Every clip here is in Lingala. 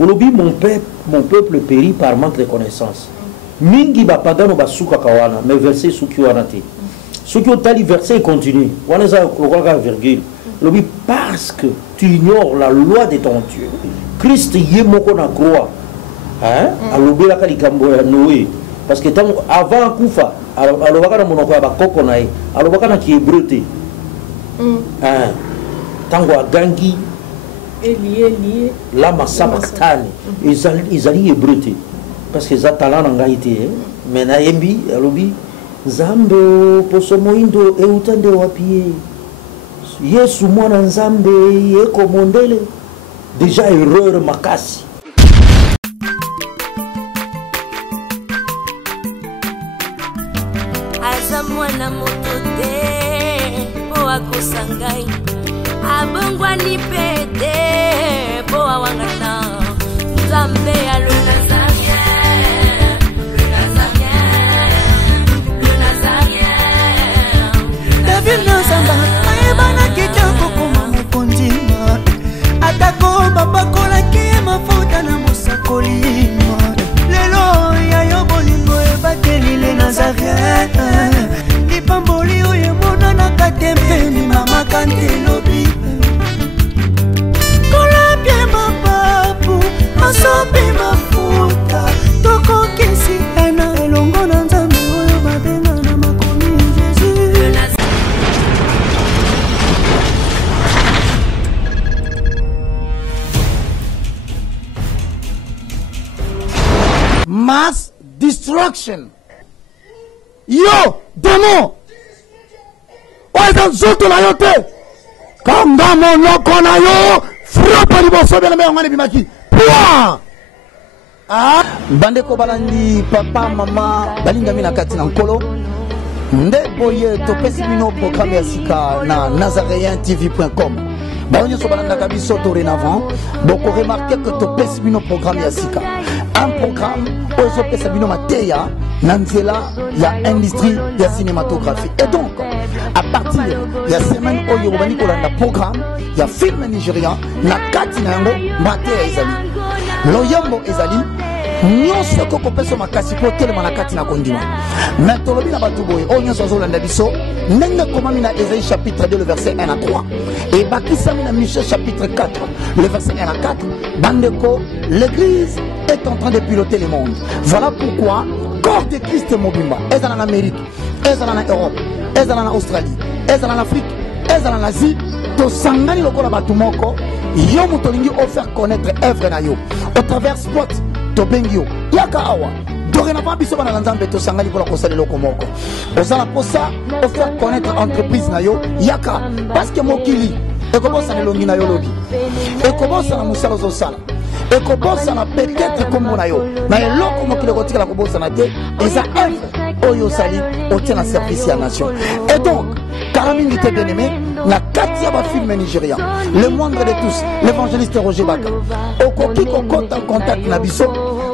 Olobi mon peuple périt par manque de connaissance. Mingi bapadano basuka kawana, mais verset suki wanate. Suki otali verset continue. Waneza lokaka virgule. Olobi parce que tu ignores la loi de ton Dieu. Christ yemoko na croix. Hein? Alobi la kalikambo ya Noé. Parce que avant Koufa, alobaka na monoko ya bakoko na ye, alobaka na kihébreu. Hein? Tango agangi lié la masabaktani izali hébreu. Parce que za talent nga ité mais na yembi alobi Zambe poso moindo e utande wapie Yesu mwana Nzambe yeko mondele déjà erreur makasi. Mwana motote po akosangai abongwa ni pete po awangana Nzambe alona zaria David Nzamba ayebana kitoko koma mukondima atako babakola ki mafuta na musakolima lelo ya yobolingo ebakelile Nazareth Pamboli oye mona na katempeni mama kantelobi Kola pie mapapu masopi mafuta Toko kesi ena elongo na Nzambe oyo babenga na makomi Jésus Mass destruction. Yo, démon! Oye, nzoto na yo te! Kanga monoko na yo! Frappe liboso bela meyo ngani bimaki! Pouah! Ah! Bandeko balandi papa, mama, balinga mina kati na nkolo. Nde boye topesi bino programme ya sika na nazareentv.com. Baonyo so balanda kabiso dorénavant. Boko remarquer que topesi bino programme ya sika. Un programme ozo pesa bino mateya nanzela ya industrie ya cinématographie. Et donc à partir de la semaine oyo bani kolanda programme ya film nigérian na kati na yango mateya ezali. Loyambo ezali nyonso koko peso makasi po telema na kati na kondima. Mais tolobi na batu boye o nyonso azolanda biso ndenge komami na Ésaïe chapitre 2 le verset 1 à 3 et bakisami na Michée chapitre 4 le verset 1 à 4 bandeko l'église est en train de piloter le monde. Voilà pourquoi corps de Christ mobimba ezala en Amérique, ezala en Europe, ezala en Australie, ezala en Afrique, ezala en Asie, to sangani lokola batu moko yo mutolingi o faire connaître œuvre na yo au travers spot to bengio yaka awa dorénavant biso bana Nzambe to sangani pour la kosala loko moko ozala posa o faire connaître entreprise na yo yaka parce que mokili ekobosa na longi na yo lobi ekobosa na musala zo sala ekobosa na peut-être kombo na yo na eloko mokili kotika la kobosa na te eza œuvre oyo sali au tien service à nation. Et donc Karamine était bien aimé na katia ba film nigérien le moindre de tous l'évangéliste Roger Baka okoki kokota en contact na biso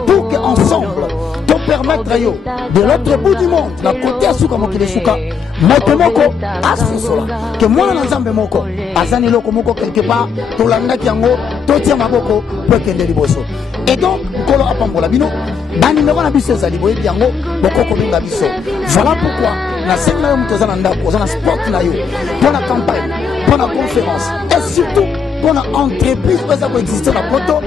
pour que ensemble to permettre yo de l'autre bout du monde na côté asuka mokili suka moto moko asosola que mwana na Nzambe moko azani loko moko quelque part to landa kiango to tia maboko pour kende liboso. Et donc nkolo apambola bino ba numéro na biso ezali boye biango bokoko binga biso. Voilà pourquoi na senga yo mutozana ndako ozana sport na yo pour la campagne, pour la conférence et surtout pour l'entreprise pour ça exister na poto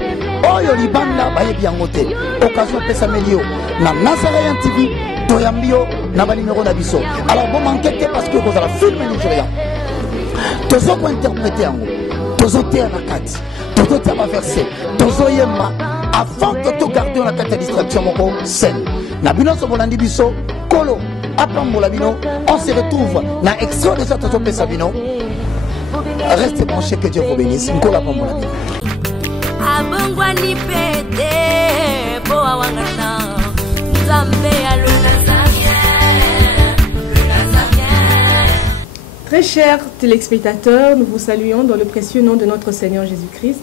oyo libanda baye biango te occasion pesa melio na Nazarene TV toyambio na ba numéro na biso. Alors bon manquez parce que vous avez film nigérien tozo ko interpréter yango tozo te na kati tozo te ba verser tozo yema avant que tu gardes la carte de distraction moko scène na bino so bolandi biso kolo apambola bino on se retrouve na extrait de cette tope sabino. Restez branchés, que Dieu vous bénisse. Nkolo apambola bino abongwa ni pete po awangana Nzambe alona zaria. Très chers téléspectateurs, nous vous saluons dans le précieux nom de notre Seigneur Jésus-Christ.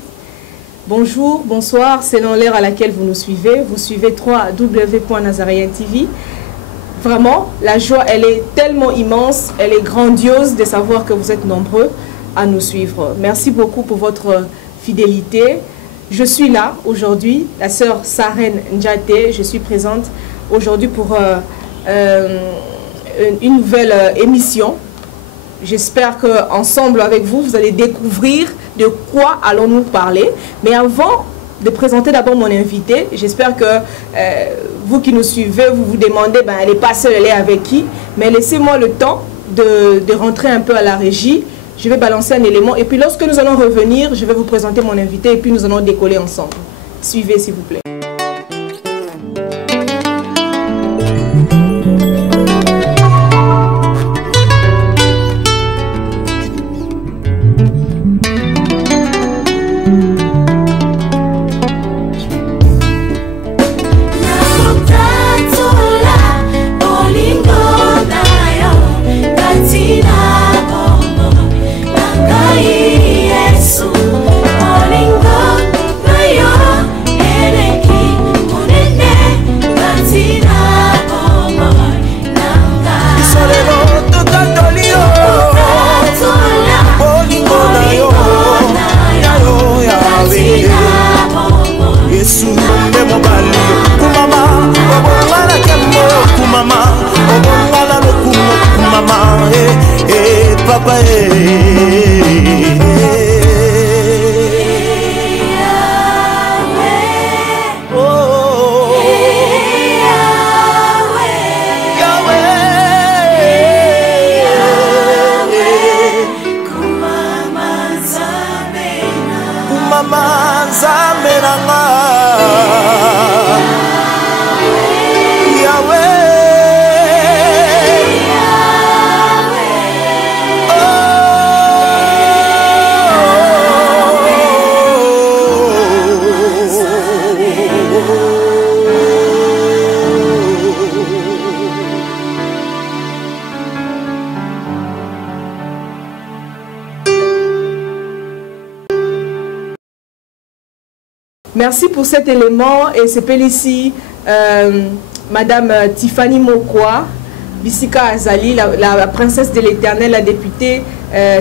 Bonjour, bonsoir, selon l'heure à laquelle vous nous suivez. Vous suivez www.nazareentv. Vraiment, la joie, elle est tellement immense, elle est grandiose de savoir que vous êtes nombreux à nous suivre. Merci beaucoup pour votre fidélité. Je suis là aujourd'hui, la sœur Saren Njate, je suis présente aujourd'hui pour une nouvelle émission. J'espère qu'ensemble avec vous, vous allez découvrir de quoi allons-nous parler. Mais avant de présenter d'abord mon invité, j'espère que vous qui nous suivez, vous vous demandez, ben, elle n'est pas seule, elle est avec qui? Mais laissez-moi le temps de rentrer un peu à la régie. Je vais balancer un élément et puis lorsque nous allons revenir, je vais vous présenter mon invité et puis nous allons décoller ensemble. Suivez s'il vous plaît. Merci pour cet élément et c'est ici Madame Tiffany Mokwa, Bissika Azali, la princesse de l'Éternel, la députée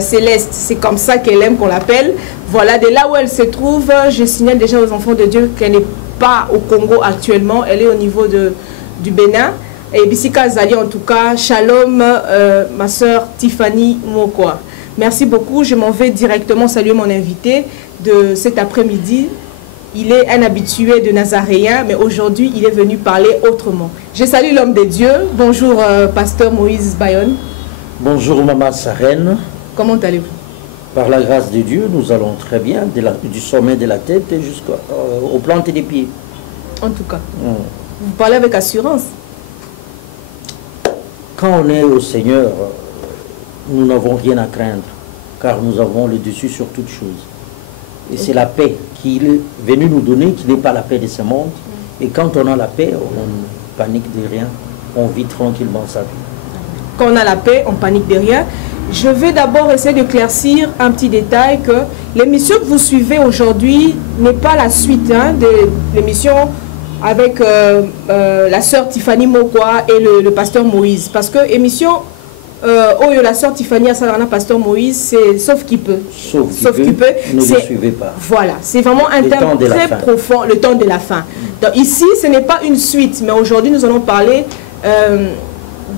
céleste. C'est comme ça qu'elle aime qu'on l'appelle. Voilà, de là où elle se trouve, je signale déjà aux enfants de Dieu qu'elle n'est pas au Congo actuellement, elle est au niveau du Bénin. Et Bissika Azali en tout cas, shalom ma soeur Tiffany Mokwa. Merci beaucoup, je m'en vais directement saluer mon invité de cet après-midi. Il est un habitué de Nazaréen, mais aujourd'hui, il est venu parler autrement. Je salue l'homme de Dieu. Bonjour, pasteur Moïse Bayonne. Bonjour, maman Saren. Comment allez-vous? Par la grâce de Dieu, nous allons très bien, du sommet de la tête jusqu'aux plantes des pieds. En tout cas, vous parlez avec assurance. Quand on est au Seigneur, nous n'avons rien à craindre, car nous avons le dessus sur toute chose. Et c'est la paix qu'il est venu nous donner, qui n'est pas la paix de ce monde. Et quand on a la paix, on ne panique de rien. On vit tranquillement sa vie. Quand on a la paix, on panique de rien. Je vais d'abord essayer d'éclaircir un petit détail que l'émission que vous suivez aujourd'hui n'est pas la suite de l'émission avec la sœur Tiffany Mokwa et le pasteur Moïse. Parce que l'émission... la sœur Tiffany Asalana, pasteur Moïse, c'est sauf qui peut. Sauf qui peut. Ne le suivez pas. Voilà, c'est vraiment un thème très profond, le temps de la fin. Donc ici, ce n'est pas une suite, mais aujourd'hui, nous allons parler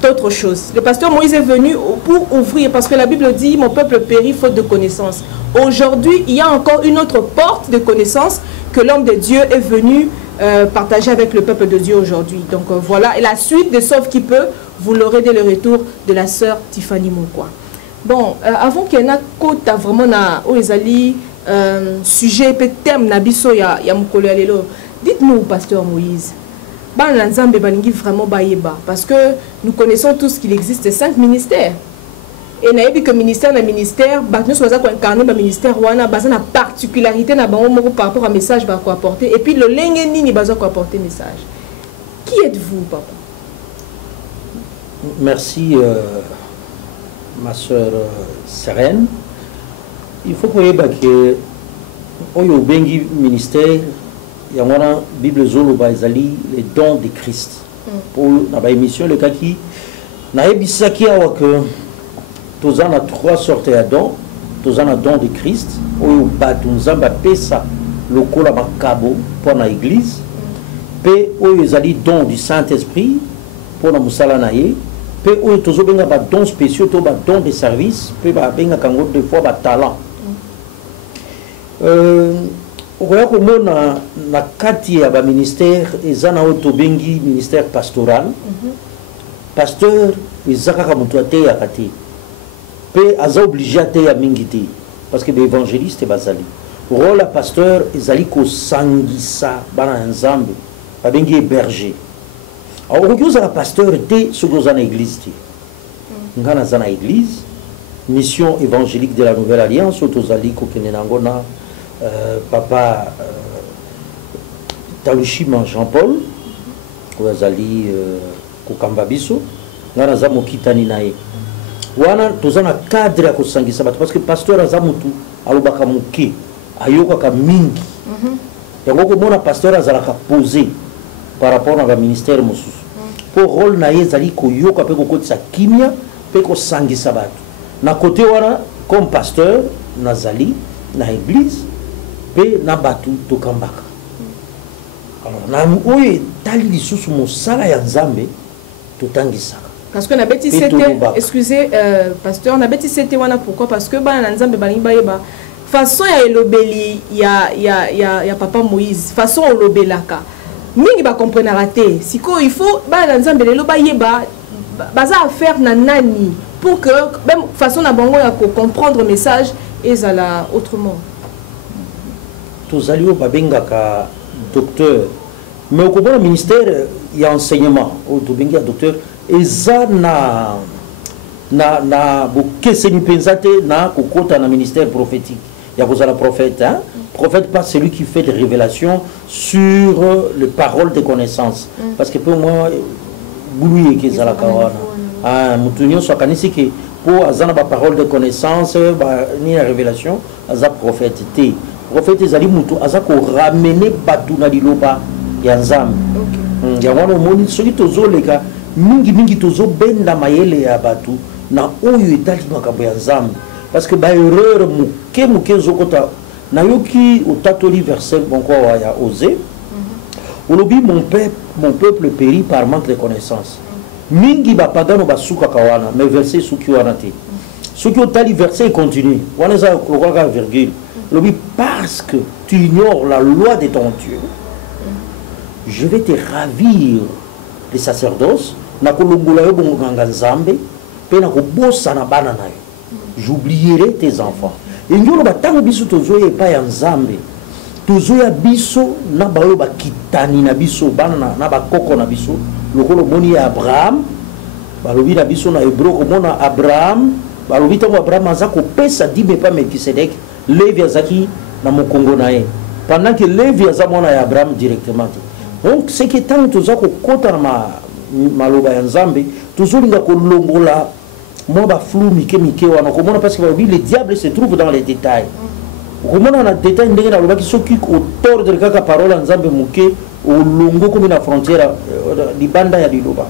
d'autre chose. Le pasteur Moïse est venu pour ouvrir, parce que la Bible dit, mon peuple périt faute de connaissance. Aujourd'hui, il y a encore une autre porte de connaissance que l'homme de Dieu est venu partager avec le peuple de Dieu aujourd'hui. Donc voilà, et la suite de Sauf qui peut, vous l'aurez dès le retour de la sœur Tiffany Mokwa. Bon, avant qu'il y ait un côté vraiment na Oezali sujet peut terme nabiso ya mukolo lelo. Dites-nous, pasteur Moïse, ban lanzambe balingi vraiment baïeba, parce que nous connaissons tous qu'il existe 5 ministères. Et nous avons que ministère na ministère, nous sommes incarnés dans le ministère wana, basé na particularité na bango par rapport à message ba ko apporter, et puis le lengeni ni bazo ko apporter message. Qui êtes-vous, papa? Merci, ma soeur Seren. Il faut que que au bengi ministère, il y a une Bible zolo bazali les dons de Christ. Pour la émission le kaki na ebisaki awak tous en a 3 sortes de dons, tous en a dons de Christ, ou batunzamba pesa lokola makabo pour l'église pe oyo ezali don du Saint-Esprit pour na musala na ye pe oyo tozo benga ba dons spéciaux to ba dons de service pe ba benga kango des fois ba talent okoya komona na kati ya ba ministère ezana oyo tobengi ministère pastoral pasteur ezaka ka mutu ateyaka te pe aza obligé ateya mingi te parce que l'évangéliste bazali rôle à pasteur ezali kosangisa bana nzambe babengi héberger alors okoki ozala pasteur te soki oza na église te nga naza na église mission évangélique de la nouvelle alliance oyo tozali kokende nango na papa Talushima Jean-Paul oyo azali kokamba biso nga naza mokitani na ye wana toza na cadre ya kosangisa bato parce que pasteur aza mutu alobaka moke ayokaka mingi yango komona pasteur azalaka posé par rapport na baministère mosusu po rôle na ye ezali koyoka mpe kokotisa kimia mpe kosangisa bato na kote wana comme pasteur nazali na église mpe na bato tokambaka alors na oyo etali lisusu mosala ya nzambe totangisaka. Parce que na beti c'était, excusez pasteur, na beti c'était wana pourquoi? Parce que bana na nzambe balingi bayeba façon ya elobeli ya papa Moïse, façon olobelaka. Mingi ba comprendre raté. Siko il faut bana na nzambe lelo bayeba baza affaire na nani pour que même façon na bango ya comprendre message ezala autrement. Tozali o babengaka docteur. Mais au cours ministère il y a enseignement au tobenga docteur eza na bokeseni penzate na kokota na ministère prophétique ya kozala prophète hein prophète pas celui qui fait des révélations sur les paroles de connaissance parce que pour moi buluye kezala kawana ah mutunyo so kanisi ke pour azana ba parole de connaissance ba ni la révélation aza prophète te prophète ezali mutu aza ko ramener batu na liloba ya nzambe ya wana omoni soki tozoleka mingi tozo benda mayele ya batu na oyo etali makambo ya nzambe parce que ba erreur muke zokota na yoki otatoli verset bonko ya Osée olobi mon peuple périt par manque de connaissance mingi ba pagano basuka kawana mais verset suki wana te soki otali verset continue wana za lokola virgule olobi parce que tu ignores la loi de ton Dieu je vais te ravir les sacerdoces na kolongola yo bonganga nzambe pe na kobosa na bana na yo j'oublierai tes enfants engolo batango biso tozoya epai ya nzambe tozoya biso na bayo bakitani na biso bana na bakoko na biso lokolo moni ya Abraham balobi na biso na hébreu komona Abraham balobi tango Abraham aza kopesa dime pa Melkisedek Levi azaki na mokongo na ye pendant que Levi aza mwana ya Abraham directement. Donc c'est que tant que tu as kokota na maloba ya nzambe tozolinga kolongola moi ba flou mike wana komona parce que le diable se trouve dans les détails komona na détail ndenge na lobaki soki otordre kaka parole ya nzambe muke olongo comme na frontière libanda ya liloba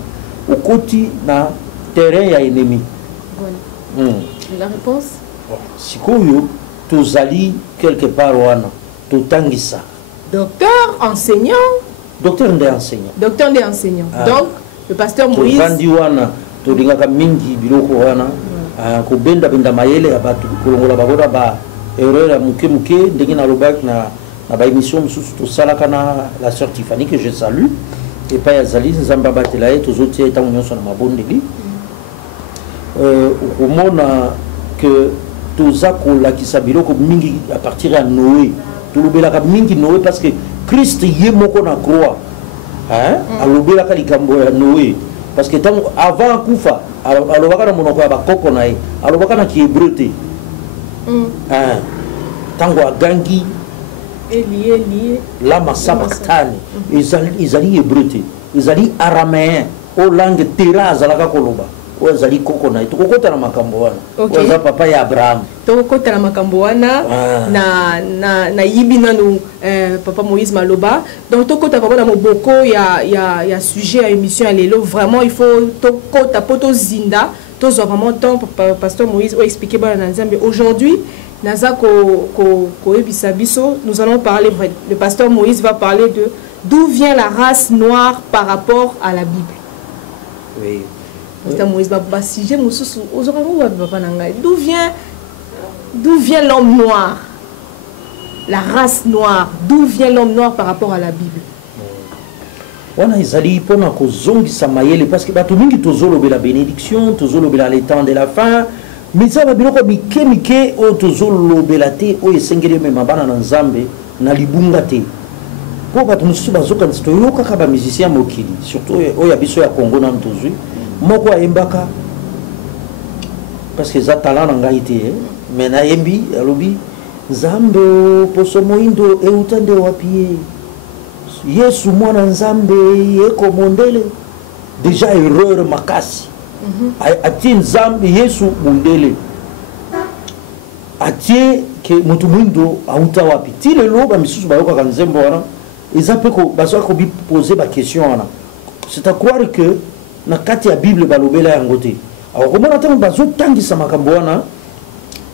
okoti na terrain ya ennemi. La réponse sikoyo tozali quelque part wana totangisa docteur enseignant. Docteur ndé enseignant. Docteur ndé enseignant. Donc, le pasteur Moïse. Tobandi wana, tolingaka mingi biloko wana, ko benda mayele ya batu, kolongola bagoda ba erreur ya muke ndenge na lobak na ba émission mususu to salaka na la sœur Tiffany que je salue et pa ya zali nzamba batela et tozoti eta nyonso na mabondeli. Omona que toza ko lakisa biloko mingi à partir ya Noé. Tolobelaka mingi Noé parce que Christ yé moko na croix hein alobelaka likambo ya Noé parce que avant kufa alobaka na monoko ya bakoko na ye alobaka na kihébreu te hein tango agangi Eli lama sabachthani ezali hébreu te ezali araméen o langue tera azalaka koloba o ezali koko na ye tokokota na makambo wana o eza papa ya Abraham tokokota na makambo wana na yibi nanu papa Moïse maloba donc tokota papa na moboko ya sujet ya émission ya lelo vraiment il faut tokota poto zinda tozwa vraiment temps pasteur Moïse o expliquer bana na nzambe aujourd'hui Naza nous allons parler, le pasteur Moïse va parler de d'où vient la race noire par rapport à la Bible. Oui. Pasteur Moïse va d'où vient l'homme noir, la race noire, d'où vient l'homme noir par rapport à la Bible. Wana izali pona ko zongi samayele parce que bato mingi tozolo la bénédiction, tozolo la l'étang de la fin, mais ça va biloko mike o tozolo la te o esengeli me mabana na nzambe na libunga te. Po bato mususu bazoka nsto yoka ka ba musicien mokili, surtout o ya biso ya Congo na ntozui, moko ayembaka parce que za talent na ngai te, mais na yembi alobi Nzambe poso moindo e utande wapie. Yesu mwana nzambe yeko mondele déjà erreur makasi atie nzambe Yesu mondele atie ke mutu mwindo auta wapi ti lelo ba misusu bayoka ka nzembo wana eza pe ko bazoka ko bi poser ba question wana c'est à croire que na kati ya Bible balobela yango te alors comment attendre bazo tangisa makambo wana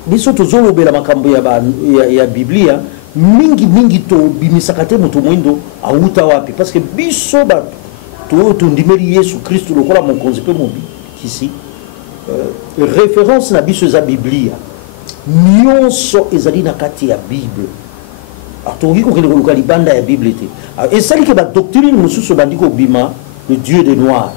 biso tozolobela makambo ya Biblia mingi to bimisaka te moto mwindo auta wapi parce que biso ba to ndimeli Yesu Kristo lokola mokonzi pe mobi kisi référence na biso za Biblia nyonso ezali na kati ya Bible atoki ko kele ko libanda ya Bible te et ça que ba doctrine mosusu bandiko bima le Dieu des noirs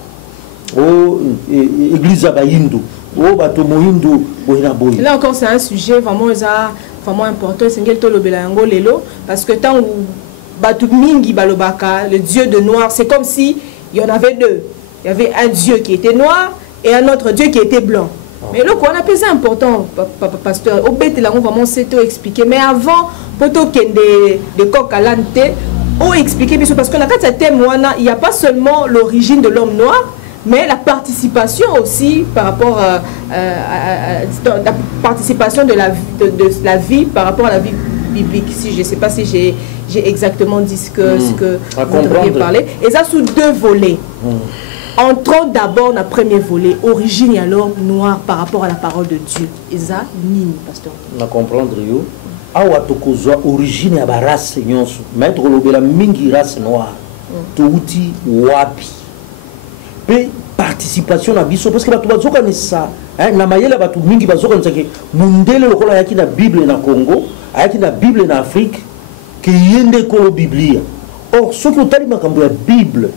o église ba hindu o bato mohindu boina boy. Là encore c'est un sujet vraiment important, c'est parce que tant où mingi balobaka, le Dieu de noir, c'est comme si il y en avait deux. Il y avait un Dieu qui était noir et un autre Dieu qui était blanc. Mais là, on a pesé important, pasteur. Au bête, là, on va vraiment expliquer. Mais avant, poto kende de kokalante, on expliquer parce que la carte thème, il n'y a pas seulement l'origine de l'homme noir, mais la participation aussi par rapport à la participation de la vie par rapport à la vie biblique. Si je ne sais pas si j'ai exactement dit ce que vous devriez parler. Et ça sous deux volets. Entrons d'abord dans le premier volet, origine et alors noir par rapport à la parole de Dieu. Et ça, nini, pasteur. On va comprendre, yo. Awa tokozwa origine ya ba race nyonso. Maître lobela mingi race noire. Touti wapi. Pe participation na biso parce que batu bazoka ni ça na mayela batu mingi bazoka nzake mundele lokola yaki na Bible na Congo ayaki na Bible na Afrique ke yende ko Biblia or soki otali makambo ya Bible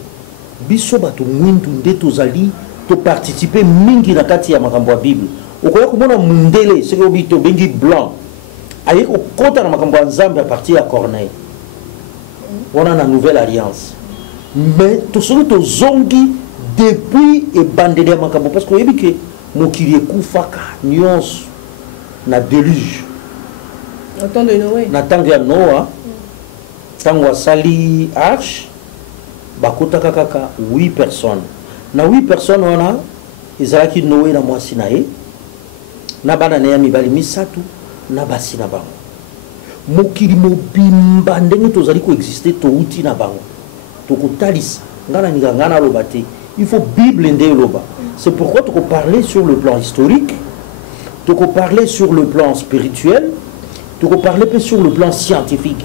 biso batu mwindu nde tozali to participer mingi na kati ya makambo ya Bible okoya komona mundele soki obito bengi blanc ayi okota na makambo ya Nzambe à partir ya Corneille on a la nouvelle alliance mais to soki to zongi depuis et bandé makambo parce que yebi ke mokili ekufaka nyonso na déluge au temps de Noé na tango ya Noa tango asali arche bakotaka kaka 8 personnes na 8 personnes wana ezalaki Noé na mwasi na ye na bana na ya mibali misatu na basi na bango mokili mobimba ndenge tozali ko exister touti na bango tokotalisa ngana loba te. Il faut Bible et loba. C'est pourquoi tu peux parler sur le plan historique, tu peux parler sur le plan spirituel, tu peux parler sur le plan scientifique.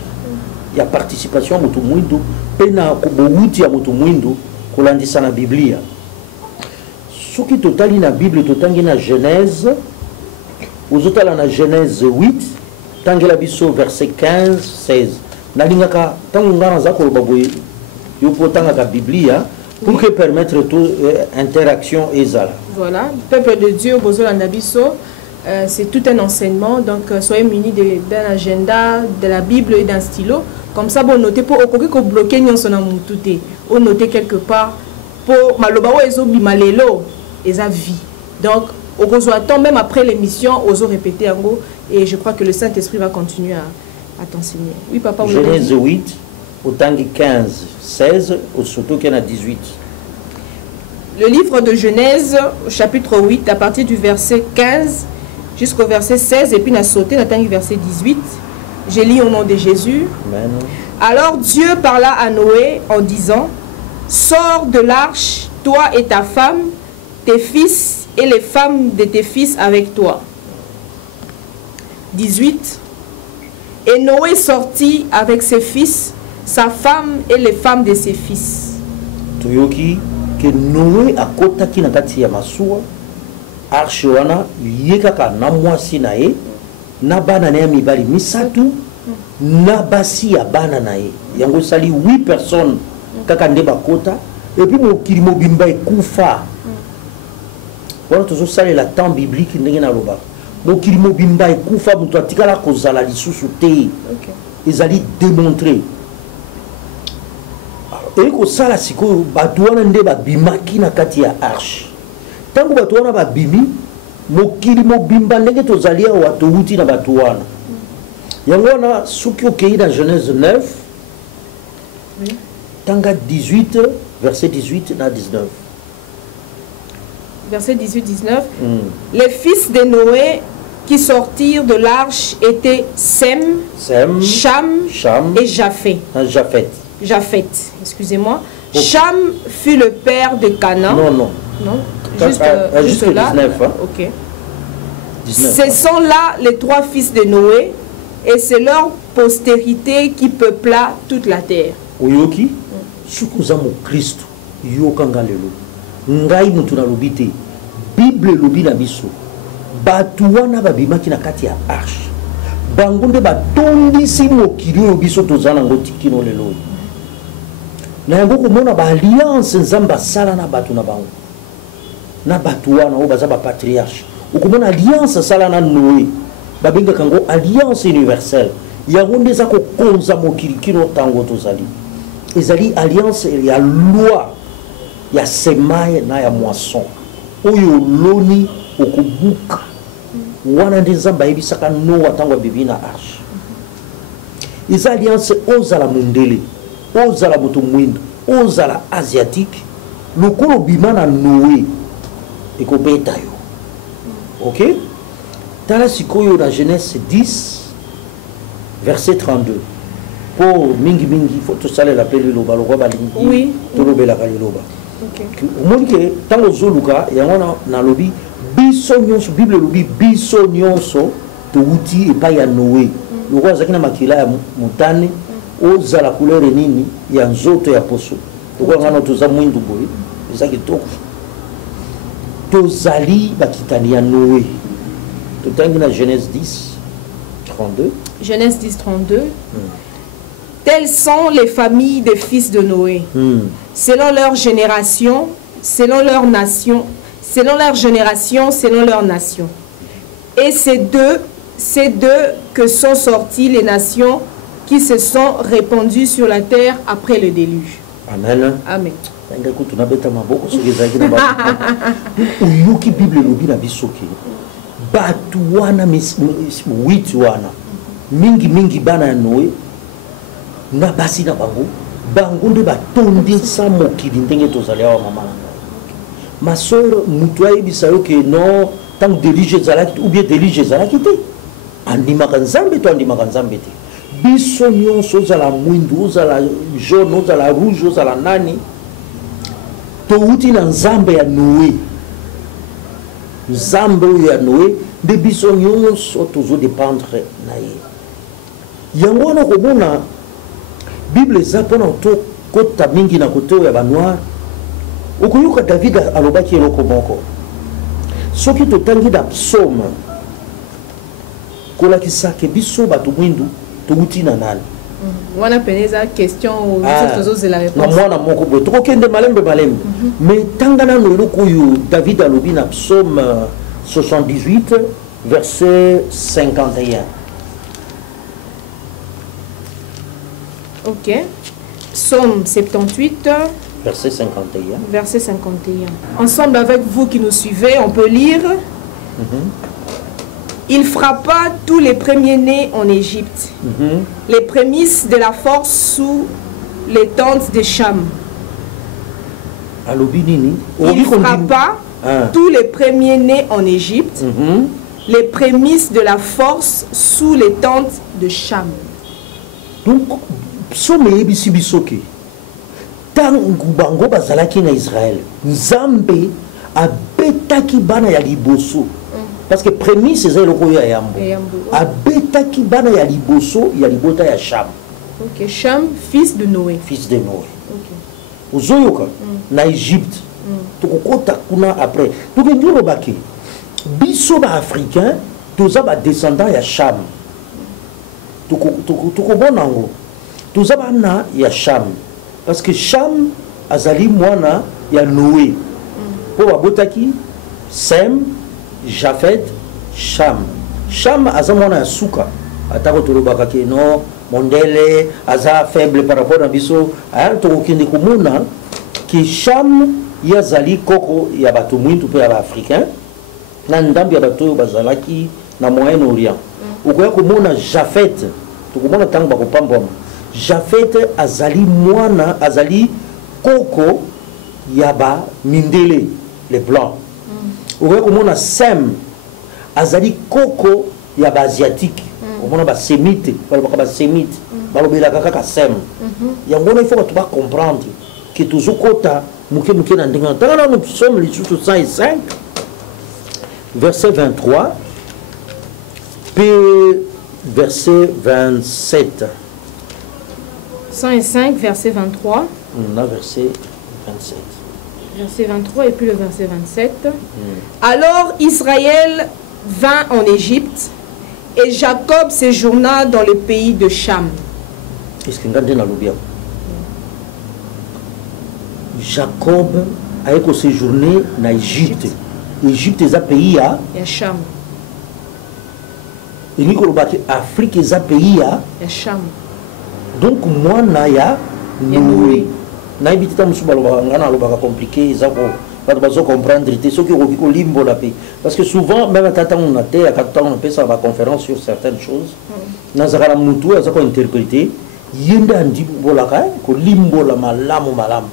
Il y a participation à moto mwindo, pena kobouti à moto mwindo, kolandisa na Biblia. Ce qui totali na Bible totangi na Genèse, aux autres na Genèse 8, tangi la biso verset 15, 16. Nalingaka tangu ngana zako baboye, yo potanga ka Biblia. Pour que permettre toute interaction et ça. Voilà, le peuple de Dieu, c'est tout un enseignement. Donc, soyez munis d'un agenda, de la Bible et d'un stylo. Comme ça, vous notez pour bloquer ou noter quelque part pour malobao ezobi malelo eza vie. Donc, on attend même après l'émission, on répéter en gros. Et je crois que le Saint-Esprit va continuer à t'enseigner. Oui, papa. Genèse 8. Au tangi 15, 16, au surtout qu'il y en a 18. Le livre de Genèse, chapitre 8, à partir du verset 15 jusqu'au verset 16, et puis on a sauté dans le verset 18. J'ai lu au nom de Jésus. Amen. Alors Dieu parla à Noé en disant, sors de l'arche, toi et ta femme, tes fils et les femmes de tes fils avec toi. 18. Et Noé sortit avec ses fils, sa femme et les femmes de ses fils. Toyoki que Noé akotaki na kati ya masuwa arche wana yekaka na mwasi na ye na bana na ya mibali misatu na basi ya bana na ye yango sali 8 personnes kaka nde bakota et puis mokili mobimba ekufa wana tozosalela temps biblique ndenge na loba mokili mobimba ekufa moto atikala kozala lisusu te ezali démontré. Et que ça la siko batouana nde babimaki na kati ya arche tango batouana babimi mokili mobimba ndenge tozalia wato uti na batouana yango na soki okei na Genèse 9 tanga 18 verset 18 na 19 verset 18-19 les fils de Noé qui sortirent de l'arche étaient Sem, Cham et Japheth. Japheth, excusez-moi. Okay. Cham fut le père de Canaan. Non. Juste là. 19, hein? Ok. 19, ce sont là les 3 fils de Noé et c'est leur postérité qui peupla toute la terre. Oyoki, sukuzamo Christ, yokanga lelo. Ngai mutu na lobite. Bible lobi na biso. Batuwana babimaki na kati ya arche. Bangonde batondisi mokili oyo biso tozala ngo tikino lelo. Na yango komona ba alliance nzamba sala na batu na bango. Na batuwana oyo baza ba patriarche. Okomona alliance sala na Noé. Babenga kango alliance universelle. Yango ndeza ko konza mokili kino tango tozali. Ezali alliance ya loi ya semaille na ya moisson. Oyo loni okubuka. Wana ndezamba yebisaka Noa tango bibi na arche. Eza alliance ozala mundele. Ozala moto mwindu, ozala asiatique, lokolo bima na Noé ekobeta yo. Ok? Tala sikoyo na Genèse 10 verset 32. Pour mingi faut tout ça l'appeler loba loba balingi. Oui. To lobela ka loba. Ok. Omonike tango zoluka yango na lobi biso nyonso Bible lobi biso nyonso to uti epa ya Noé. Lokwa zakina makila ya mutane oza la couleur nini ya nzoto ya poso toko ngana toza mwindu boye ezaki toko tozali bakitani ya Noé totangi na Genèse 10 32 Genèse 10 32 telles sont les familles des fils de Noé selon leur génération selon leur nation selon leur génération selon leur nation et c'est d'eux que sont sorties les nations qui se sont répandus sur la terre après le déluge. Amen. Amen. Uyuki Bible lobi na bisoki. Batu wana 8 wana. Mingi bana ya Noé. Na basi na bango. Bango nde batondi sa mokili ndenge tozalia wa mama na. Ma sœur mutu ayebisa yo ke non tant déluge zalaki ou bien déluge zalaki te. Andimaka nzambe to andimaka nzambe te. Biso nyonso ozala mwindu ozala jaune ozala rouge ozala nani touti na nzambe ya Noé nzambe oyo ya Noé nde biso nyonso tozodépendre na ye yango wana komona Bible eza mpona tokota mingi na kote oyo ya banoir okoyoka David alobaki eloko moko soki totangi na psaume kolakisaka biso bato mwindu touti na nani wana peneza question aux la réponse na mwana moko boye tokokende malembe mais tanga nano eloko oyo David alobi na psaume 78 verset 51. Ok, psaume 78 verset 51. Verset 51. Ensemble avec vous qui nous suivez, on peut lire Il frappa tous les premiers-nés en Égypte, les prémices de la force sous les tentes de Cham. Il frappa tous les premiers-nés en Égypte, les prémices de la force sous les tentes de Cham. Donc, psaume yebisi bisoke. Tangu bango bazalaki na Israël, Nzambe abetaki bana ya liboso. parce que prémisse eza eloko ya yambo Yambo. abetaki bana ya liboso ya libota ya Cham, Ok, Cham, fils de Noé. fils de Noé. Ok. Ozoyoka na Égypte tokokota kuna après tokendi olobaki biso baafricain toza badescendant ya Cham, tokobona yango toza bana ya Cham parce que Cham azali mwana ya Noé mpo babotaki Sem, Japhet, Cham. Cham aza mwana ya suka atako tolobaka ke no mondele aza faible par rapport na biso aya tokokende komona ke Cham ye azali koko ya bato mwindu mpe ya baafricain na ndambi ya bato oyo bazalaki na moyen orient okoya komona Japhet tokomona ntango bakopambwama Japhet azali mwana azali koko ya bamindele les blancs okoya komona Sem azali koko ya baasiatique omona basémite balobaka basémite balobelaka kaka Sem yango wana ifo bato bacomprendre ke tozokota moke moke na ndenge ntanga nano psaume lisusu 105 verset 23 puis verset 27 105, verset 23. on a verset 27 Verset 23 et puis le verset 27. Alors Israël vint en Égypte et Jacob séjourna dans le pays de Cham. est-ce que ngande na lobia Jacob aye ko séjourner na Égypte. Égypte eza pays ya Il y a Cham. ini ko lobaki Afrique eza pays ya Il y a Cham. donc mwana ya Ya Noé Noé. nayebi te ta mosusu balobaka nga na alobaka compliqué eza ko bato bazocomprendre te soki okoki kolimbola mpe parce que souvent même ata ntango na te aka ntango napesaka baconférence sur certaines choses nazalaka na mutu aza kointerpréter ye nde andimbolaka kolimbola malamu malamu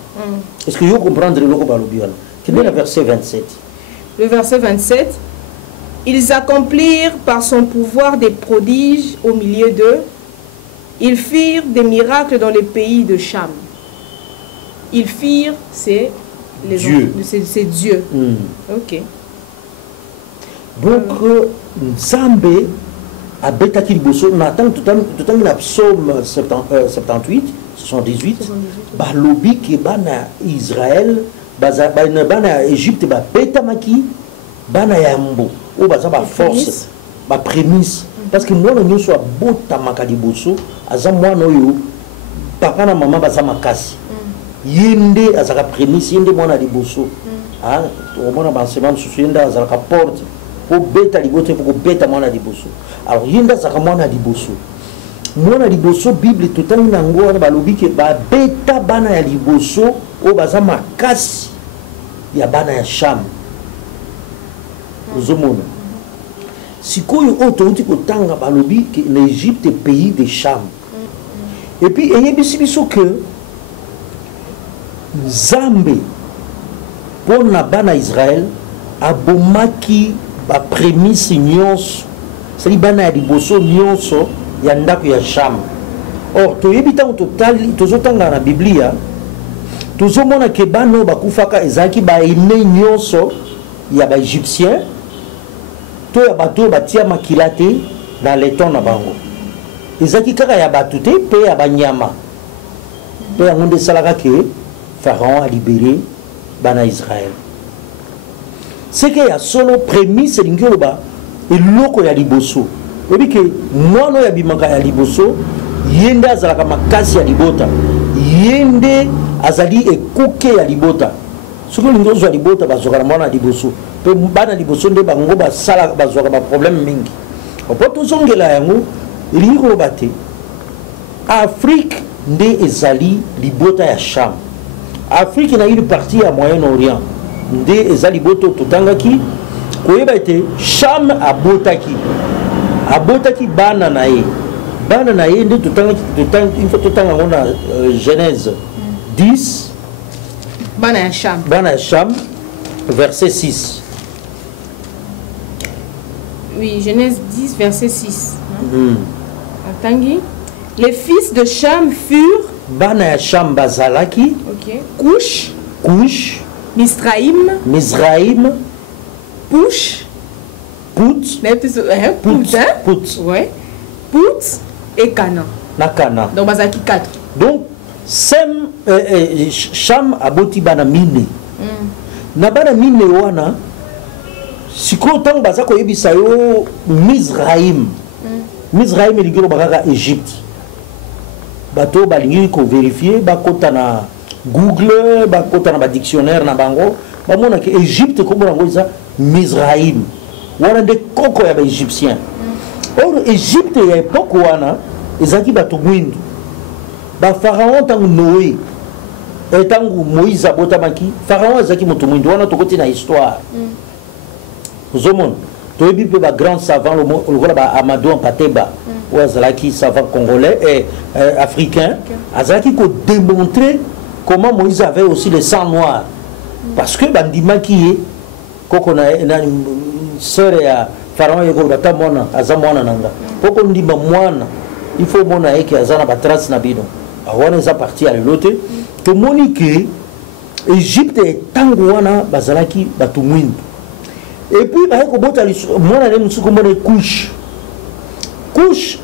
est-ce que yo comprendre eloko balobi wana kende na verset 27 Le verset 27. Ils accomplirent par son pouvoir des prodiges au milieu d'eux. Ils firent des miracles dans le pays de Cham. Ils firent, c'est les Dieu. C'est Dieu. Ok. donc nzambe abetaki liboso na ntango totangi na psaume 78 balobi ke bana ya Israël bana ya Égypte babetamaki bana ya yambo oyo baza baforce baprémisse parce que mwana nyonso abotamaka liboso aza mwana oyo papa na mama baza makasi ye nde azalaka prémisse ye nde mwana liboso omona bansema mosusu ye nde azalaka porte po beta liboso po kobeta mwana liboso alors ye nde azalaka mwana liboso bible totangi na yango wana balobi ke babeta bana ya liboso oyo baza makasi ya bana ya Cham ozomona sikoyo oyo touti kotanga balobi ke na Égypte pays de Cham et puis eyebisi biso ke Nzambe mpo na bana Israël abomaki baprémisse nyonso sali bana ya liboso nyonso ya ndako ya Cham. Or toyebi ntango tozotanga na Biblia tozomona ke bana oyo bakufaka ezalaki baene nyonso ya baégyptien to ya bato oyo batia makila te na leton na bango ezalaki kaka ya bato te mpe ya banyama mpe yango nde esalaka ke Pharaon a libéré bana Israël. C'est que ya solo prémisse elingi oloba eloko ya liboso. Oyebi ke mwana oyo abimaka ya liboso ye nde azalaka makasi ya libota, ye nde azali ekuke ya libota. Soki olingi ozwa libota bazwaka na mwana ya liboso mpe bana liboso nde bango bazwaka baproblème mingi. Opo tozongela yango elingi koloba te Afrique nde ezali libota ya Cham. Afrique na une partie ya Moyen-Orient nde ezali boto totangaki koyeba ete Cham abotaki bana na ye nde totanga ngo na Genèse 10 bana ya Cham verset 6 oui Genèse 10 verset 6 Atangi les fils de Cham furent bana ya Cham bazalaki Cush, Mizraïm, Push, Pout. Pout, hein? Pout. Ouais. Pout et Cana. Na Cana. Donc, Bazaki 4. Donc, Sem, Cham aboti bana mine. Na bana mine wana, siko tango bazako yebisa yo Mizraim. Mizraim eligiro bakaka Égypte. Bato balingi ko vérifier, bakota na Google, bakota na ba dictionnaire na bango, bamona ke Égypte ko mona ngoza Mizraim. Wana de koko ya ba égyptien. Or Égypte ya époque wana ezaki bato mwindu. Ba pharaon tangu Noé et tangu Moïse abotamaki, pharaon ezaki moto mwindu wana tokoti na histoire. Zomon toyebi pe ba grand savant le ba Amadou Pateba ou azalaki savant congolais et africain azalaki ko démontrer comment Moïse avait aussi le sang noir parce que bandima qui koko na sœur ya pharaon yeko bata mona azamona nanga koko ndima mwana il faut mona eke azana ba trace na bino awana za parti à l'autre to monique Égypte tangu wana bazalaki batu mwindu. Et puis bah ko bota mona ne musuko mona couche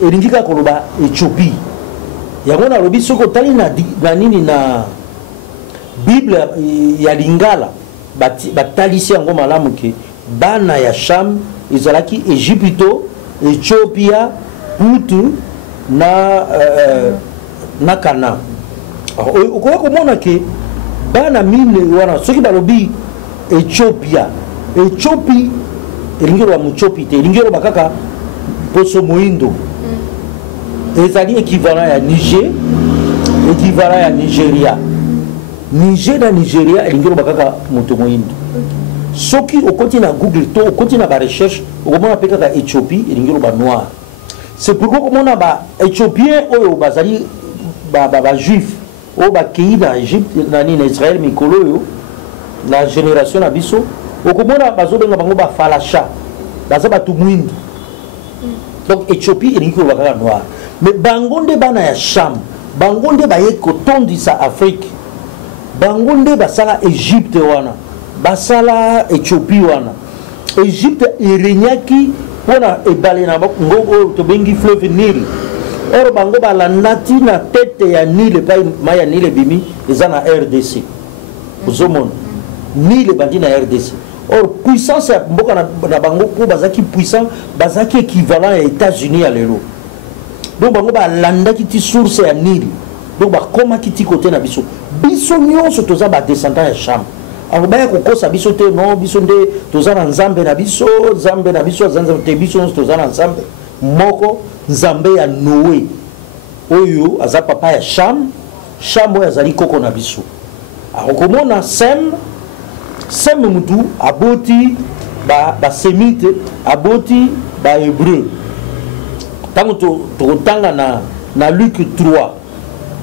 elingika koloba Éthiopie yango na lobi soko tali na nini na Bible ya Lingala batalisi yango malamu ke bana ya Cham izalaki Égypto, Éthiopia, Putu na Cana. Okoya komona ke bana mine wana soki balobi Éthiopia Éthiopie elingiro wa Muchopi te elingiro bakaka poso moindo ezali équivalent ya Niger équivalent ya Nigeria Niger na Nigeria elingiro bakaka moto moindo soki okoti na Google to okoti na ba recherche okomona pe kaka Éthiopie elingiro ba noir. C'est pourquoi komona ba Éthiopien oyo bazali ba juif o ba kei na Égypte na ni na Israël mikolo yo la génération na biso okomona bazobenga bango ba falasha baza batu mwindu. Donc Éthiopie elingiro bakaka noir mais bango nde bana ya Cham bango nde baye kotondisa Afrique bango nde basala Égypte wana basala Éthiopie wana Égypte erenyaki pona ebale na ngo to bengi fleuve Nil or bango balandati na tete ya Nil pa maya Nil bimi eza na RDC uzomona Nil bandi na RDC or puissance ya mboka na bango ko bazaki puissant bazaki équivalent ya États-Unis à lelo donc bango balandaki ti source ya Nil donc bakoma kiti côté na biso nyonso toza ba descendant ya Cham alors baya kokosa biso te non biso nde toza na nzambe na biso zanzambe te biso toza na nzambe moko nzambe ya Noé oyo aza papa ya Cham oyo azali koko na biso alors komona Sem mutu aboti ba semite aboti ba hébreu tango tokotanga na Luc 3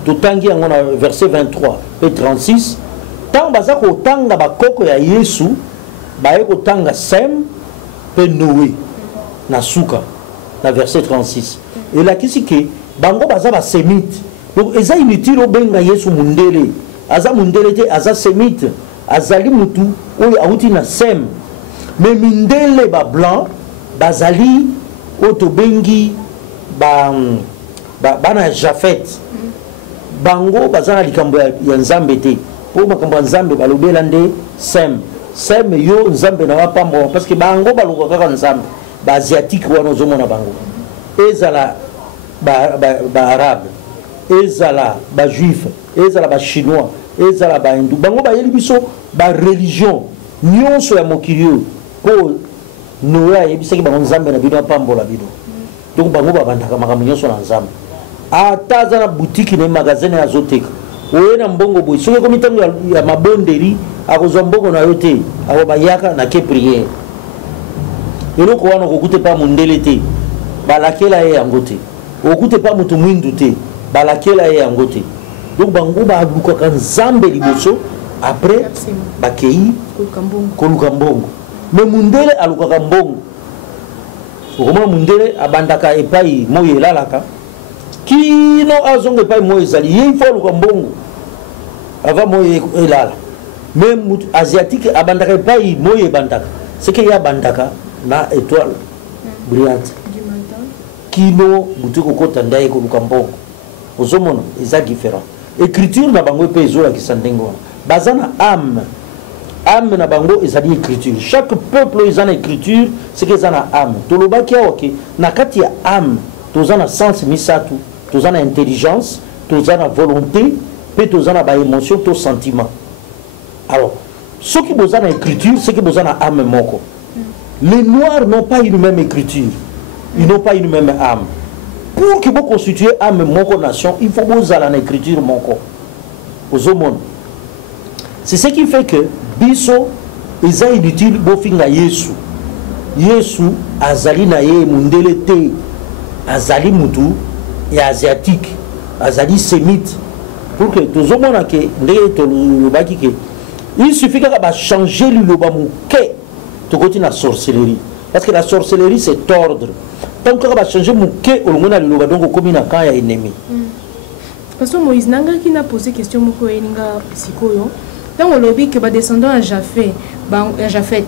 totangi yango na verset 23 et 36 tant baza kotanga bakoko ya Yesu baye kotanga Sem pe Noé na suka na verset 36 et là kisi ke bango baza ba semite donc eza inutile obenga Yesu mundele aza mundele te aza semite azali mutu oyo awuti na Sem mais mindele ba blanc bazali oto bengi bana Japhet bango bazana likambo ya nzambe te po makambo ya nzambe balobela nde Sem yo nzambe na wapambo parce que bango baluka kaka nzambe ba asiatique wana ozomona bango ezala ba arabe ezala ba juif ezala ba chinois ezala ba hindu bango bayeli biso ba religion nyonso ya mokili po Noé ayebisaki bango nzambe na bino apambola bino donc bango babandaka makambo nyonso na nzambe ata aza na boutique na magasin ya azoteka oye na mbongo boye soki ekomi ntango ya mabondeli akozwa mbongo na yo te ako bayaka na ke priere eloko wana okokute pa mondele te balakela ye yango te okokute pa moto mwindu te balakela ye yango te donc bango balukaka nzambe liboso après bakei koluka mbongo mais mundele alukaka mbongo okomona mundele abandaka epai moyo elalaka kino azonga epai moyo ezali ye ifo aluka mbongo ava moyo elala mais asiatique abandaka epai moyo ebandaka seke ye abandaka na étoile brillante Du matin. kino butu kokota ndaye koluka mbongo ozomona eza différent écriture na bango mpe ezolakisa ndenge wana baza na âme na bango ezali écriture chaque peuple eza na écriture seke eza na âme tolobaki awa ke na kati ya âme toza na sens misato toza na intelligence toza na volonté mpe toza na baémotion to sentiment alors soki boza na écriture seke boza na âme moko les noirs n'ont pas une même écriture ils n'ont pas une même âme pour que vous constituez âme moko nation il faut vous aller en écriture moko ozomona c'est ce qui fait que biso eza inutile bofinga yesu azali na ye mundele te azali mutu ya asiatique azali sémite pour que tozomona ke ndenge tolobaki ke il suffit kaka bachanger liloba moke tokoti na sorcellerie parce que la sorcellerie c'est ordre tant kaka bachanger moke olongo na liloba donc okomi na camp ya ennemi. Pasteur Moïse nangaki na posé question moko eninga sikoyo tant olobi ke badescendant ya Japhet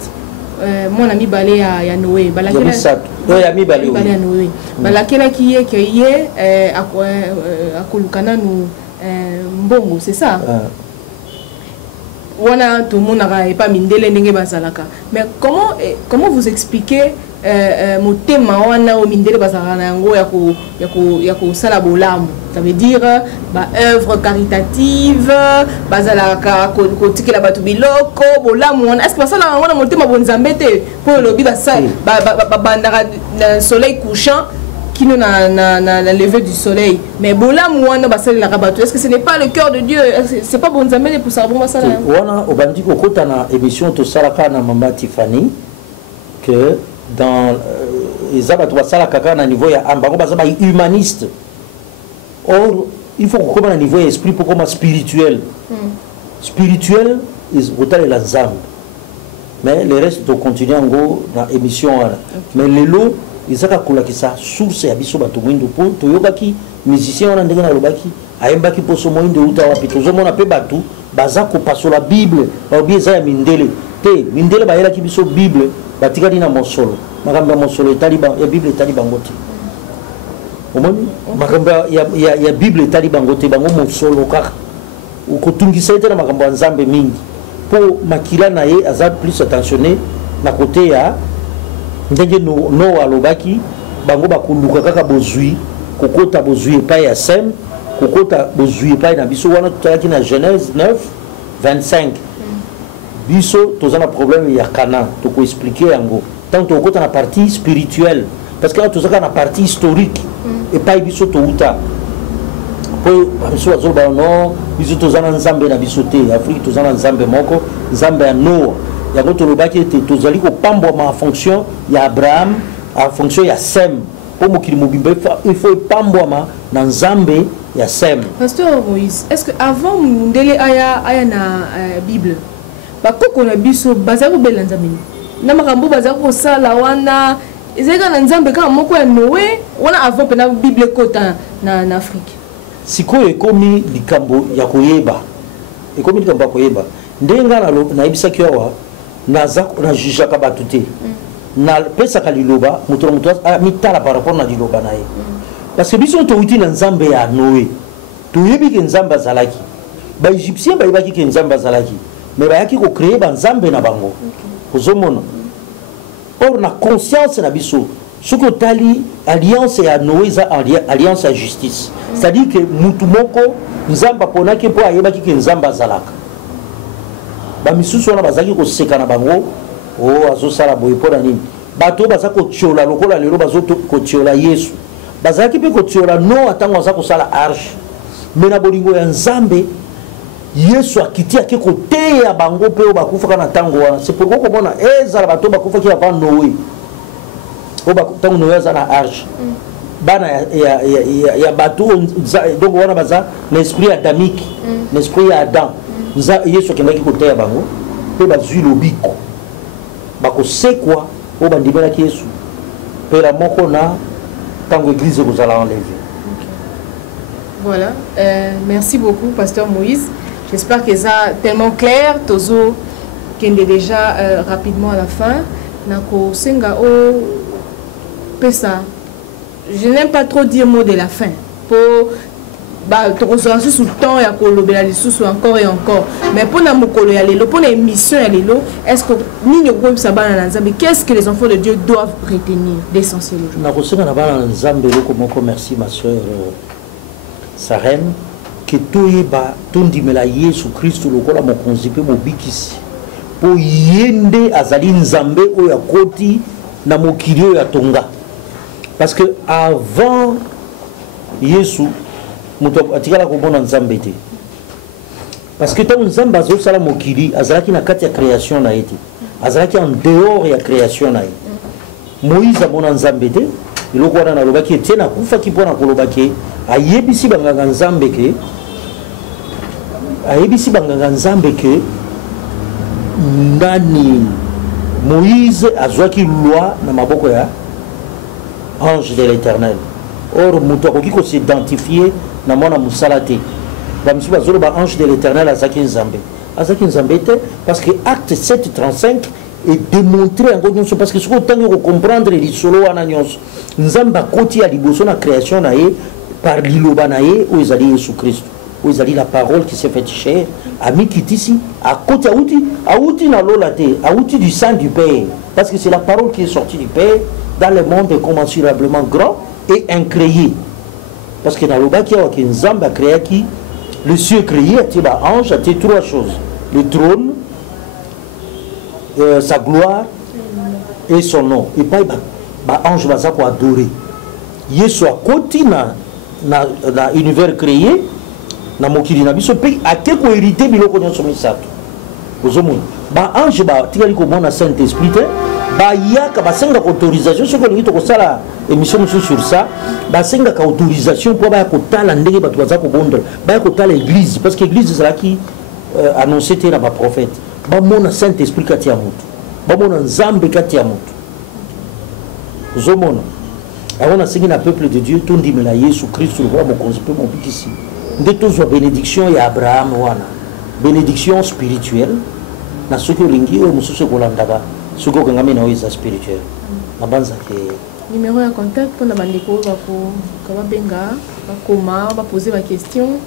mon ami balé ya Noé ya mibale ya Noé balakelaki ye ke ye akolukana nu mbongo c'est ça wana tout le monde n'a pas mindele ndenge bazalaka mais comment vous expliquez mon thème wana o mindele bazalaka yango ya ko sala bolamu ça veut dire ba œuvre caritative bazalaka ko tikela batu biloko bolamu wana est-ce que basala wana mon thème bonzambe te pour lobi basa ba bandaka soleil couchant qui nous na lever du soleil mais bolamu wana basala la rabatu est-ce que ce n'est pas le cœur de Dieu c'est pas bonzambe pour ça bon basala wana obandi ko kota na émission to salaka na mama Tiffany que dans ezaba to basala kaka na niveau ya amba ko bazaba humaniste. Or il faut qu'on ait un niveau esprit pour comment spirituel spirituel is autant la nzambe mais le reste de continuer en gros dans émission mais les lots ils ont calculé ça source ya biso bato mwindo po to yokaki musicien wana ndenge na lobaki ayembaki poso mwindo uta wapi to zomona pe bato baza ko pasola bible ba bieza ya mindele te mindele ba yela ki biso bible batikali na mosolo makambo ya mosolo etaliba ya bible etaliba ngoti omoni makambo ya bible etali bango te bango mosolo kaka ukotungisa ete na makambo ya nzambe mingi po makila na ye aza plus attentionné na kote ya ndenge no alobaki bango bakoluka kaka bozwi kokota bozwi epai ya sem kokota bozwi epai na biso wana totalaki na Genèse 9:25 biso toza na problème ya Canaan tokoexplike yango tant tokota na partie spirituelle parce que tozaka na partie historique et pas biso to uta po biso azolba no biso tozana nzambe na biso te Afrique tozana nzambe moko nzambe ya Noa yango tolobaki ete tozali ko pambwa ma fonction ya Abraham a fonction ya Sem po mokili mobimba il faut pambwa ma na nzambe ya Sem. Pasteur Moïse, est-ce que avant ndele aya na Bible bakoko na biso bazako bela nzambe na makambo bazako sala wana ezeka na nzambe kama moko ya Noé wana avant pena Bible kota na Afrique sikoyo ekomi likambo ya koyeba ekomi likambo ya koyeba ndenga na ibisaki awa na jujaka batu te na pesaka liloba muto mitala par rapport na liloba na ye parce que biso touti na nzambe ya Noé toyebi ke nzambe azalaki ba égyptien bayebaki ke nzambe azalaki mais bayaki ko créer ba nzambe na bango ozomona. Or na conscience na biso ce que tali alliance ya Noé za alliance ya justice c'est-à-dire que mutu moko nzamba ponaki po ayebaki ke nzamba zalaka ba misusu wana bazaki ko seka na bango o azosala boye pona nini bato baza ko tiola lokola lelo bazo ko tiola Yesu bazaki pe ko tiola no atango aza ko sala arche mais na bolingo ya nzambe Yesu akiti ake kote ya bango pe bakufa na tango wana c'est pourquoi komona ezala bato bakufa ki avant Noé o batango Noé za na arche bana ya bato donc wana baza l'esprit adamique l'esprit ya Adam za Yesu akendaki kote ya bango pe bazwi lobiko bakosekwa o bandimela ki Yesu pe la moko na tango église kozala enlever. Voilà, merci beaucoup Pasteur Moïse. J'espère que ça tellement clair. Tozo qui est déjà rapidement à la fin. nako senga o pesa. Je n'aime pas trop dire mot de la fin. Pour tu reçois sous le temps ya kolobela lisusu encore et encore. Mais pour na mokolo ya lelo, pour l'émission ya lelo, est-ce que ni ko sa bana na Nzambe, qu'est-ce que les enfants de Dieu doivent retenir d'essentiel aujourd'hui? Na ko senga na bana Nzambe loko moko, merci ma sœur Sarem, que toyeba tondimela Yesu Kristo lokola mokonzi pe mobikisi. Po yende azali Nzambe oyo akoti na mokili oyo atonga. Parce que avant Yesu muto atikala komona Nzambe te. Parce que tant Nzambe azosala mokili azalaki na kati ya création na ete. Azalaki en dehors ya création na ye. Moïse amona Nzambe te, iloko wana nalobaki ete na kufa ki pona kolobaki ayebisi banganga Nzambe ke ndani Moïse azwaki loi na maboko ya ange de l'Éternel. Or muto akoki ko s'identifier na mona musala te. Ba misuba zolo ba ange de l'Éternel azaki Nzambe. Azaki Nzambe te parce que acte 7:35 est démontré en nyonso parce que ce qu'on tente de comprendre les solo wana nyonso. Nzamba koti ya liboso na création na ye par liloba na ye o ezali Yesu Christ. O ezali la parole qui s'est faite chair. Ami kitisi à côté auti na lola te, auti du sang du Père parce que c'est la parole qui est sortie du Père dans le monde incommensurablement grand et incréé. Parce que dans le bas, qui Nzambe a créé qui le ciel créé, a ange, a trois choses. Le trône, sa gloire et son nom. Et pas ange va adorer. Yesu a côté na univers créé, na mokili na biso pe a te ko hérité biloko nyonso misato. Ozomoni. Ba ange ba tikali ko mona Saint-Esprit te. Ba yaka basenga autorisation ce que nous sala émission sur ça basenga ka autorisation pour ba ko tala ndenge ba twaza ko bondre ba ko tala église parce que l'église c'est là qui annoncé te na ba prophète ba mona Saint-Esprit kati ya mutu ba mona Nzambe kati ya mutu zomona on a signé na peuple de Dieu tondi mela Yesu Christ le roi mon concept mon bikisi ndeto zo bénédiction ya Abraham wana bénédiction spirituelle na ce que lingi o mususu ko landaba ce que ngami na oiza spirituel na banza ke numéro de contact pour la bandeko ba ko kaba benga ba koma ba poser ma question.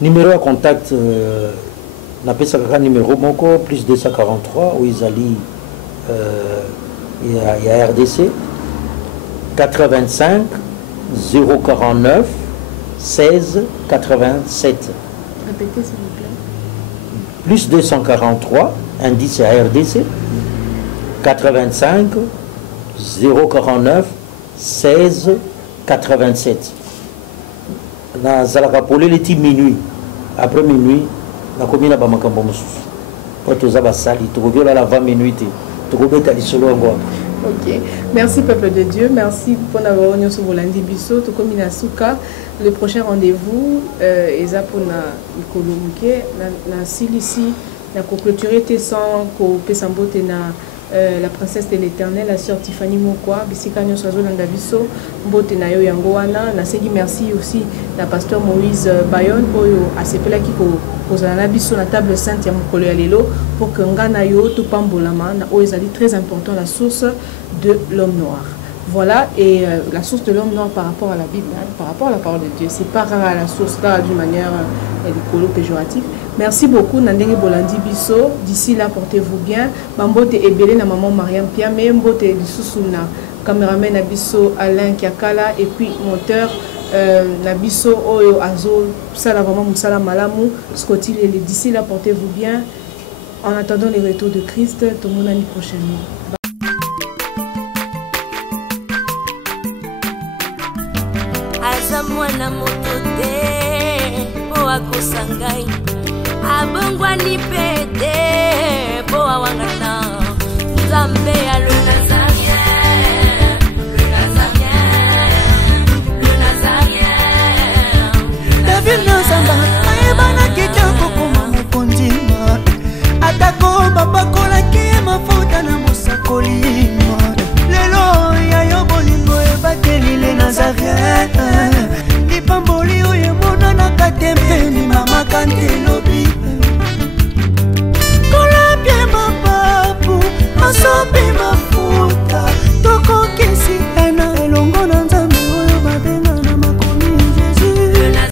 Numéro de contact na pesa kaka numéro moko plus 243 o izali ya RDC 85 049 16 87. Répétez s'il vous plaît. Plus 243 indice à RDC 85 049 16 87. Na zalaka polé les minuit. Après minuit, na komina ba makambo mususu. Poto za basali to viola la 20 minutes. To kobeta lisolo ngo. OK. Merci peuple de Dieu, merci pour avoir venu sur Bolandi Bisso, to komina suka. Le prochain rendez-vous eza pona ikolomuke na silisi na clôturer tes sans ko pesambote na la princesse de l'Éternel, la sœur Tiffany Mokwa, Bisikanya Swazolanda Bisso, Mbote na yo yango wana, na segi merci aussi la pasteur Moïse Bayon oyo asepela ki ko kozala na biso na table sainte ya mokolo ya lelo pour que ngana yo to pambolama na oyo ezali très important la source de l'homme noir. Voilà, et la source de l'homme noir par rapport à la Bible, hein, par rapport à la parole de Dieu, c'est pas rare à la source là d'une manière péjorative. Merci beaucoup Nandenge Bolandi Bisso. D'ici là, portez-vous bien. Mambote Ebele na maman Mariam Piame, Mbote Lisusu na caméraman Nabisso Alain Kiakala et puis monteur Nabisso Oyo Azo Sala vraiment Moussala Malamu Scotty Lele. D'ici là, portez-vous bien. En attendant les retours de Christ, tout le monde l'année prochaine. Mwana moto te po akosangai abongwa ni pete po awangana Nzambe ya le Nazarien David Nzamba ayebana kitoko kuma mukondima atako babakola ki mafuta na musakolima lelo ya yo bolingo ebakeli le Nazarien Pamboli oye mona na katempeni mama kantelo